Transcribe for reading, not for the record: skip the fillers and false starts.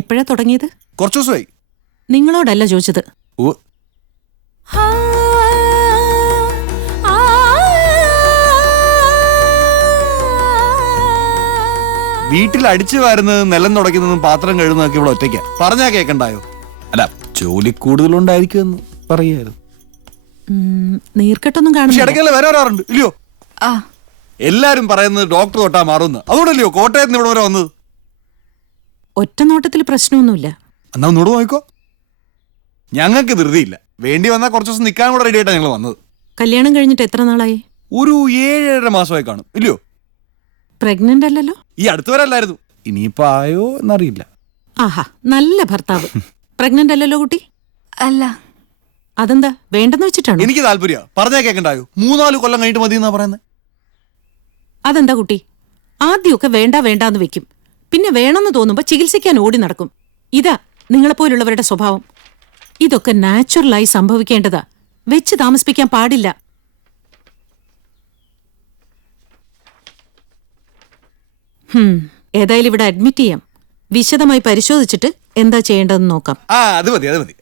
എപ്പോഴാ തുടങ്ങിയത്? കുറച്ചു ദിവസമായി. നിങ്ങളോടല്ല ചോദിച്ചത്. വീട്ടിൽ അടിച്ചു വാരുന്നതും നിലം തുടയ്ക്കുന്നതും പാത്രം കഴുകുന്നതൊക്കെ ഇവിടെ ഒറ്റയ്ക്കാ. പറഞ്ഞാ കേക്കണ്ടായോ? അല്ല, ജോലി കൂടുതലുണ്ടായിരിക്കുമെന്ന് പറയായിരുന്നു. നീർക്കെട്ടൊന്നും കാണുന്നില്ല. ഇടയ്ക്കല്ലേ വരാറുണ്ട് ഇല്ലയോ? എല്ലാരും പറയുന്നത് ഡോക്ടർ തൊട്ടാ മാറുന്നു. അതുകൊണ്ടല്ലയോ കോട്ടയത്ത് ഇവിടെ വരെ വന്നത്. ഒറ്റ നോട്ടത്തിൽ പ്രശ്നമൊന്നുമില്ല. എന്നാ ഒന്നുകൂടെ നോക്കോ. ഞങ്ങൾക്ക് ധൃതിയില്ല. വേണ്ടി വന്നാൽ കുറച്ചു ദിവസം നിൽക്കാൻ കൂടെ റെഡി ആയിട്ടാണ് ഞങ്ങൾ വന്നത്. കല്യാണം കഴിഞ്ഞിട്ട് എത്ര നാളായി? ഒരു 7-7.5 മാസമായി കാണും ഇല്ലയോ? പ്രഗ്നന്റ് അല്ലല്ലോ? ഈ അടുത്ത് വരെ അല്ലായിരുന്നു. ഇനിയിപ്പോ ആയോ എന്നറിയില്ല. ആഹാ, നല്ല ഭർത്താവ്. പ്രഗ്നന്റ് അല്ലല്ലോ കുട്ടി? അല്ല. അതെന്താ, വേണ്ടെന്ന് വെച്ചിട്ടാണോ? എനിക്ക് താല്പര്യ. പറഞ്ഞാ കേക്കണ്ടായോ? 3-4 കൊല്ലം കഴിഞ്ഞിട്ട് മതി എന്നാ പറയുന്നത്. അതെന്താ കുട്ടി? ആദ്യമൊക്കെ വേണ്ട വേണ്ടാന്ന് വെക്കും, പിന്നെ വേണമെന്ന് തോന്നുമ്പോ ചികിത്സിക്കാൻ ഓടി നടക്കും. ഇതാ നിങ്ങളെപ്പോലുള്ളവരുടെ സ്വഭാവം. ഇതൊക്കെ നാച്ചുറലായി സംഭവിക്കേണ്ടതാ, വെച്ച് താമസിപ്പിക്കാൻ പാടില്ല. ഏതായാലും ഇവിടെ അഡ്മിറ്റ് ചെയ്യാം. വിശദമായി പരിശോധിച്ചിട്ട് എന്താ ചെയ്യേണ്ടതെന്ന് നോക്കാം. അത് മതി.